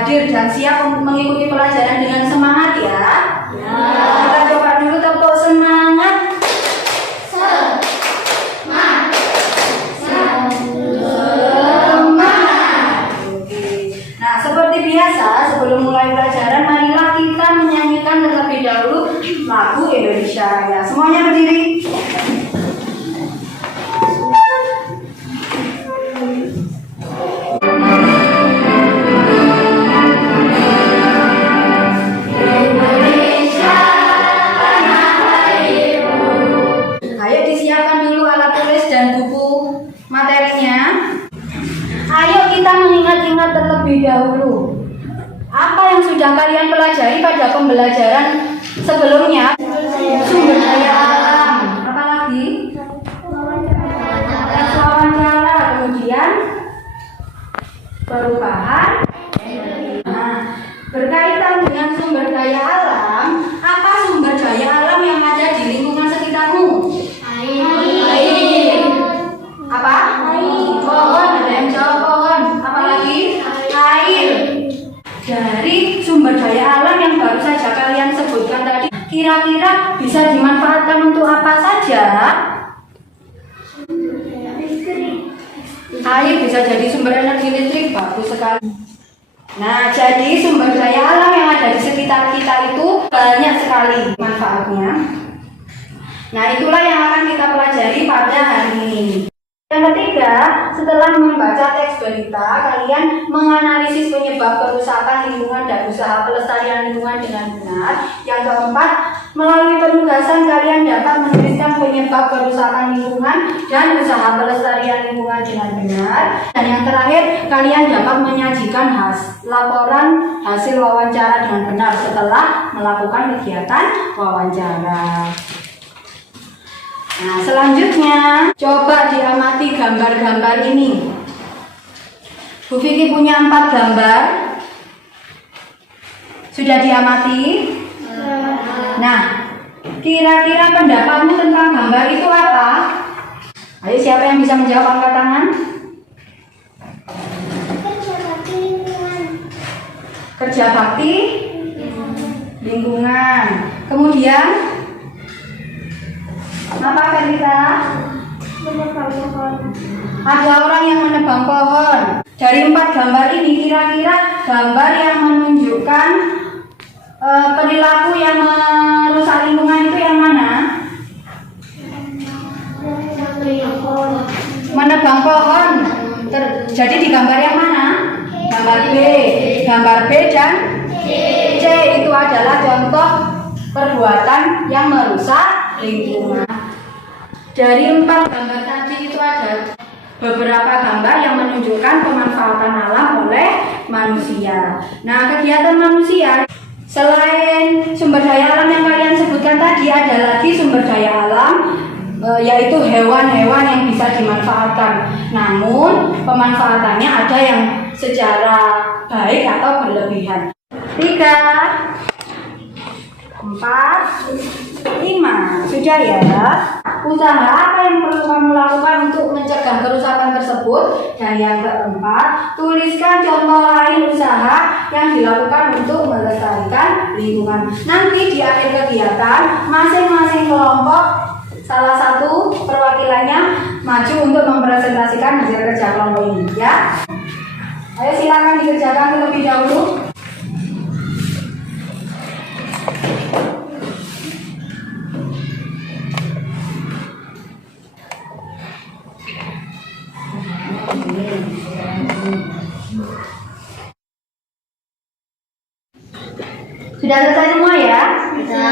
hadir dan siap untuk mengikuti pelajaran dengan semangat ya. Ya. Kita coba dulu tepuk semangat. Nah, seperti biasa sebelum mulai pelajaran, marilah kita menyanyikan terlebih dahulu lagu Indonesia Raya. Semuanya berdiri. Ayo disiapkan dulu alat tulis dan buku materinya. Ayo kita mengingat-ingat terlebih dahulu apa yang sudah kalian pelajari pada pembelajaran sebelumnya. Sumber daya alam, apa lagi? Wawancara, kemudian perubahan. Nah, berkaitan dengan sumber daya alam, apa sumber daya alam yang ada di lingkungan sekitarmu? Air. Apa? Pohon, ada yang jawab pohon. Apa lagi? Air. Dari sumber daya alam yang baru saja kalian sebutkan tadi, kira-kira bisa dimanfaatkan untuk apa saja? Air bisa jadi sumber energi listrik, bagus sekali. Nah, jadi sumber daya alam yang ada di sekitar kita itu banyak sekali manfaatnya. Nah, itulah yang akan kita pelajari pada hari ini. Yang ketiga, setelah membaca teks berita, kalian menganalisis penyebab kerusakan lingkungan dan usaha pelestarian lingkungan dengan benar. Yang keempat, melalui penugasan kalian dapat menuliskan penyebab kerusakan lingkungan dan usaha pelestarian lingkungan dengan benar. Dan yang terakhir, kalian dapat menyajikan laporan hasil wawancara dengan benar setelah melakukan kegiatan wawancara. Nah, selanjutnya coba diamati gambar-gambar ini. Bu Vicky punya 4 gambar. Sudah diamati? Nah, kira-kira pendapatmu tentang gambar itu apa? Ayo, siapa yang bisa menjawab, angkat tangan? Kerja bakti lingkungan. Kerja bakti lingkungan. Kemudian apa Felita? Menebang pohon. Ada orang yang menebang pohon. Dari 4 gambar ini, kira-kira gambar yang menunjukkan perilaku yang merusak lingkungan itu yang mana? Menebang pohon. Jadi di gambar yang mana? Gambar B. Gambar B dan C itu adalah contoh perbuatan yang merusak lingkungan. Dari 4 gambar tadi itu ada beberapa gambar yang menunjukkan pemanfaatan alam oleh manusia. Nah, kegiatan manusia selain sumber daya alam yang kalian sebutkan tadi, ada lagi sumber daya alam yaitu hewan-hewan yang bisa dimanfaatkan. Namun pemanfaatannya ada yang secara baik atau berlebihan. 3, 4, 5. Sudah ya? Usaha apa yang perlu kamu lakukan untuk mencegah kerusakan tersebut? Dan yang keempat, tuliskan contoh lain usaha yang dilakukan untuk melestarikan lingkungan. Nanti di akhir kegiatan, masing-masing kelompok salah satu perwakilannya maju untuk mempresentasikan hasil kerja kelompok ini, ya. Ayo silakan dikerjakan terlebih dahulu. Sudah selesai semua ya? Sudah.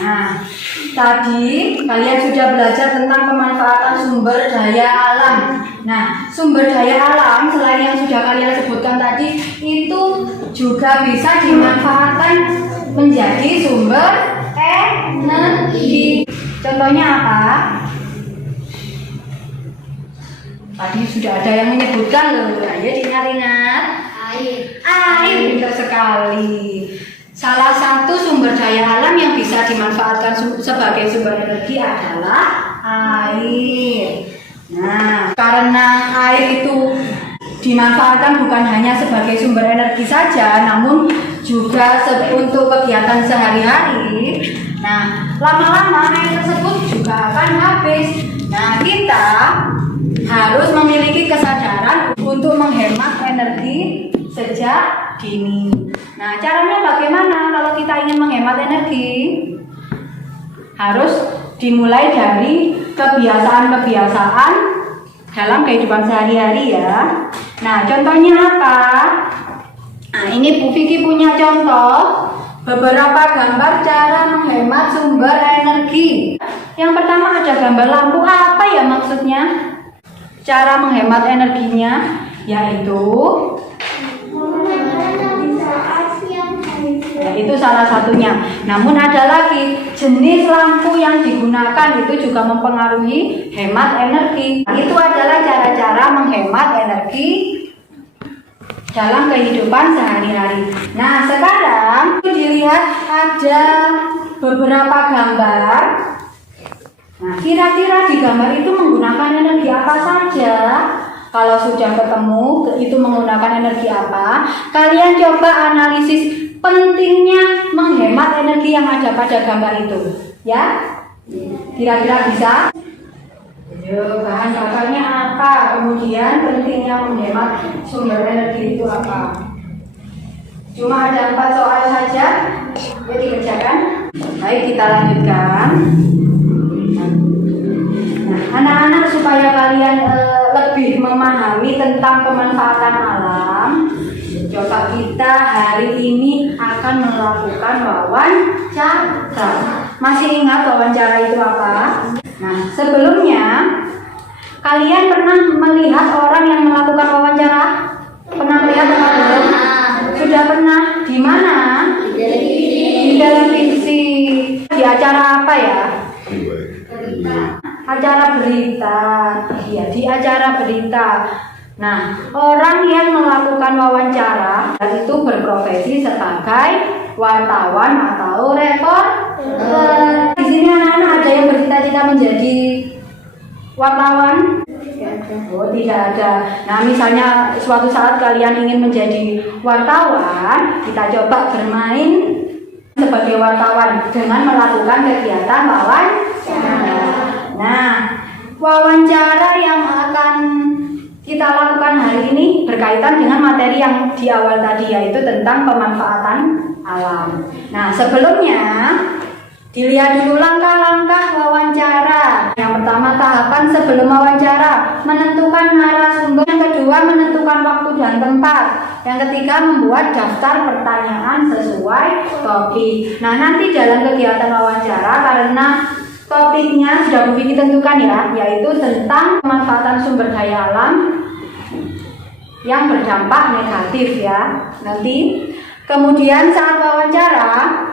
Nah, tadi kalian sudah belajar tentang pemanfaatan sumber daya alam. Nah, sumber daya alam selain yang sudah kalian sebutkan tadi, itu juga bisa dimanfaatkan menjadi sumber energi. Contohnya apa? Tadi sudah ada yang menyebutkan loh. Ayo diingat-ingat. Air pintar sekali. Salah satu sumber daya alam yang bisa dimanfaatkan sebagai sumber energi adalah air. Nah, karena air itu dimanfaatkan bukan hanya sebagai sumber energi saja, namun juga untuk kegiatan sehari-hari. Nah, lama-lama air tersebut juga akan habis. Nah, kita harus memiliki kesadaran untuk menghemat energi sejak dini. Nah, caranya bagaimana kalau kita ingin menghemat energi? Harus dimulai dari kebiasaan-kebiasaan dalam kehidupan sehari-hari ya. Nah, contohnya apa? Nah, ini Bu Vicky punya contoh beberapa gambar cara menghemat sumber energi. Yang pertama ada gambar lampu. Apa ya maksudnya? Cara menghemat energinya yaitu itu salah satunya. Namun ada lagi jenis lampu yang digunakan itu juga mempengaruhi hemat energi. Itu adalah cara-cara menghemat energi dalam kehidupan sehari-hari. Nah, sekarang dilihat ada beberapa gambar. Nah, kira-kira di gambar itu menggunakan energi apa saja? Kalau sudah ketemu itu menggunakan energi apa, kalian coba analisis pentingnya menghemat energi yang ada pada gambar itu, ya? Kira-kira bisa? Bahan bakarnya apa? Kemudian pentingnya menghemat sumber energi itu apa? Cuma ada 4 soal saja, jadi kerjakan. Baik, kita lanjutkan. Nah, anak-anak supaya kalian lebih memahami tentang pemanfaatan alam, coba kita hari ini akan melakukan wawancara. Masih ingat wawancara itu apa? Nah, sebelumnya kalian pernah melihat orang yang melakukan wawancara? Pernah melihat atau belum? Sudah pernah? Di mana? Di televisi. Di acara apa ya? Acara berita. Iya, di acara berita. Nah, orang yang melakukan wawancara itu berprofesi sebagai wartawan atau reporter. Di sini anak-anak ada yang bercita-cita menjadi wartawan? Oh, tidak ada. Nah, misalnya suatu saat kalian ingin menjadi wartawan, kita coba bermain sebagai wartawan dengan melakukan kegiatan wawancara. Nah, wawancara yang akan kita lakukan hari ini berkaitan dengan materi yang di awal tadi, yaitu tentang pemanfaatan alam. Nah, sebelumnya dilihat dulu langkah-langkah wawancara. Yang pertama, tahapan sebelum wawancara, menentukan narasumber. Yang kedua, menentukan waktu dan tempat. Yang ketiga, membuat daftar pertanyaan sesuai topik. Nah, nanti dalam kegiatan wawancara, karena topiknya sudah Bu Vicky tentukan ya, yaitu tentang pemanfaatan sumber daya alam yang berdampak negatif ya. Nanti kemudian saat wawancara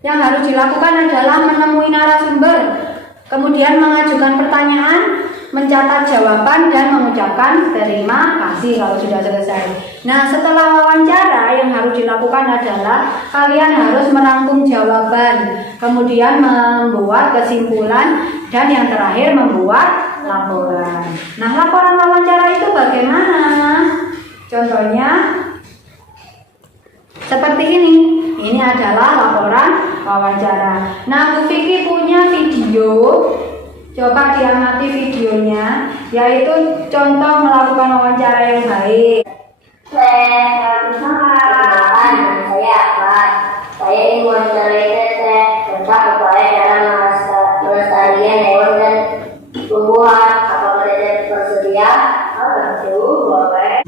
yang harus dilakukan adalah menemui narasumber, kemudian mengajukan pertanyaan, mencatat jawaban, dan mengucapkan terima kasih kalau sudah selesai. Nah, setelah wawancara yang harus dilakukan adalah kalian harus merangkum jawaban, kemudian membuat kesimpulan, dan yang terakhir membuat laporan. Nah, laporan wawancara itu bagaimana? Contohnya seperti ini. Ini adalah laporan wawancara. Nah, Bu Vicky punya video. Coba diamati videonya, yaitu contoh melakukan wawancara yang baik. Saya Ahmad. Saya ingin mewawancarai Teteh tentang upaya dalam melestarikan hewan dan tumbuhan. Apakah Teteh bersedia? Boleh.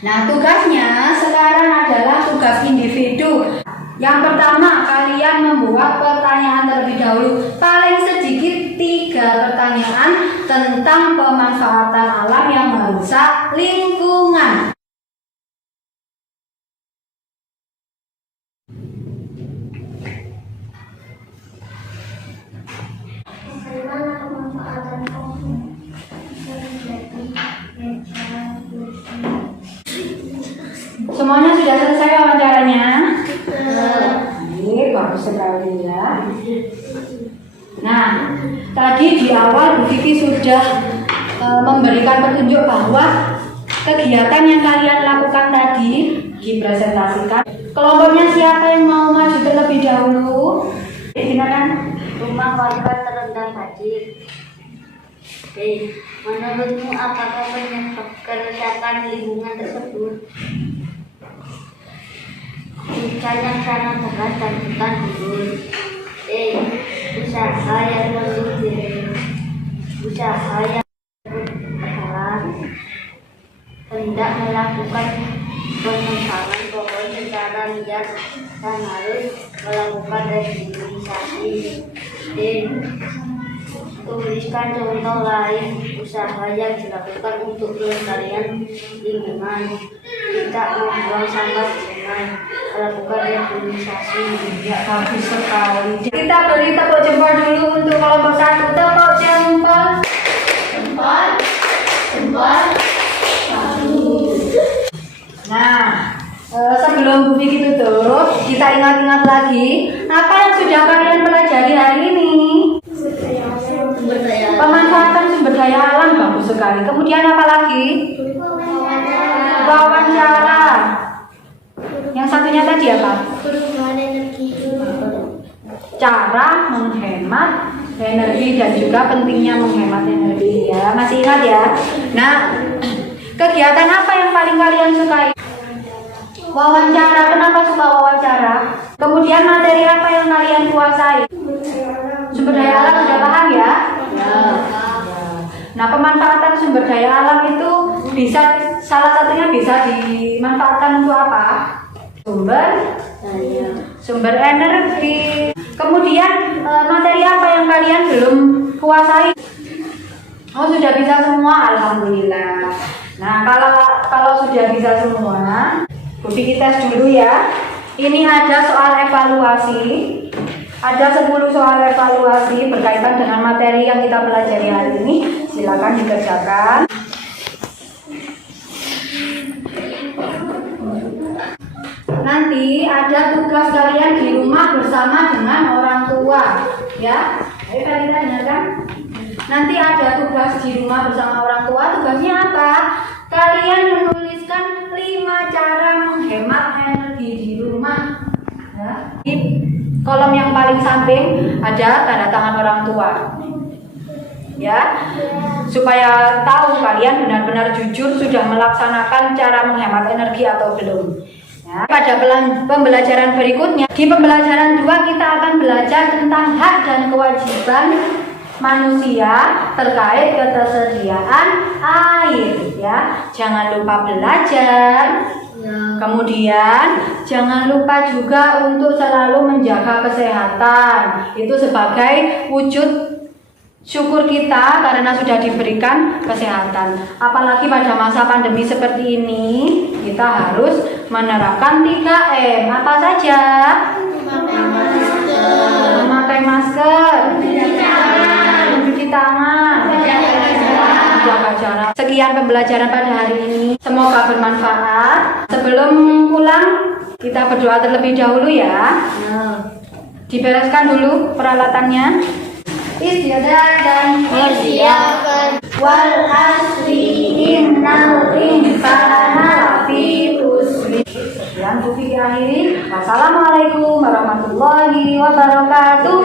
Nah, tugasnya sekarang adalah tugas individu. Yang pertama, kalian membuat pertanyaan terlebih dahulu. Paling sedikit 3 pertanyaan tentang pemanfaatan alam yang merusak lingkungan. Bagaimana pemanfaatan pohon? Semuanya sudah selesai wawancaranya? Bagus sekali ya. Nah, tadi di awal Bu Vicky sudah memberikan petunjuk bahwa kegiatan yang kalian lakukan tadi dipresentasikan. Kelompoknya siapa yang mau maju terlebih dahulu? Silakan. Rumah warga terendam banjir. Menurutmu apakah penyebab kerusakan lingkungan tersebut? Hujan yang sangat deras dan hutan gundul. Usaha yang berjalan hendak melakukan penebangan pohon secara liar dan harus melakukan rehabilitasi. Tuliskan contoh lain usaha yang dilakukan untuk pelestarian lingkungan. Tidak membuang sampah di sungai, melakukan rehabilitasi. Ya, bagus sekali. Kita beri tepuk jempol dulu untuk kelompok 1. Tepuk jempol. Jempol. Jempol. Nah, sebelum Bu Vicky tutup, kita ingat-ingat lagi apa yang sudah kalian pelajari hari ini. Pemanfaatan sumber daya alam, bagus sekali. Kemudian apa lagi? Wawancara. Yang satunya tadi apa? Perubahan energi. Cara menghemat energi dan juga pentingnya menghemat energi ya. Masih ingat ya? Nah, kegiatan apa yang paling kalian sukai? Wawancara. Kenapa suka wawancara? Kemudian materi apa yang kalian kuasai? Sumber daya alam sudah paham ya? Nah, pemanfaatan sumber daya alam itu bisa, salah satunya bisa dimanfaatkan untuk apa? Sumber energi. Kemudian materi apa yang kalian belum kuasai? Oh, sudah bisa semua, alhamdulillah. Nah, kalau sudah bisa semua, Bu Vicky tes dulu ya. Ini ada soal evaluasi. Ada 10 soal evaluasi berkaitan dengan materi yang kita pelajari hari ini. Silakan dikerjakan. Nanti ada tugas kalian di rumah bersama dengan orang tua, ya. Ayo kalian dengarkan. Nanti ada tugas di rumah bersama orang tua. Tugasnya apa? Kalian menuliskan 5 cara menghemat energi di rumah. Ya. Di kolom yang paling samping ada tanda tangan orang tua. Ya, supaya tahu kalian benar-benar jujur sudah melaksanakan cara menghemat energi atau belum. Ya, pada pembelajaran berikutnya, di pembelajaran 2 kita akan belajar tentang hak dan kewajiban manusia terkait ketersediaan air. Ya, jangan lupa belajar. Kemudian jangan lupa juga untuk selalu menjaga kesehatan. Itu sebagai wujud syukur kita karena sudah diberikan kesehatan. Apalagi pada masa pandemi seperti ini, kita harus menerapkan 3M. Apa saja? Memakai masker, mencuci tangan, menjaga jarak. Sekian pembelajaran pada hari ini. Semoga bermanfaat. Sebelum pulang, kita berdoa terlebih dahulu ya. Dibereskan dulu peralatannya. Istiadat wal asri innal insana lafi khusr. Sekian Bu Vicky akhiri. Wassalamualaikum warahmatullahi wabarakatuh.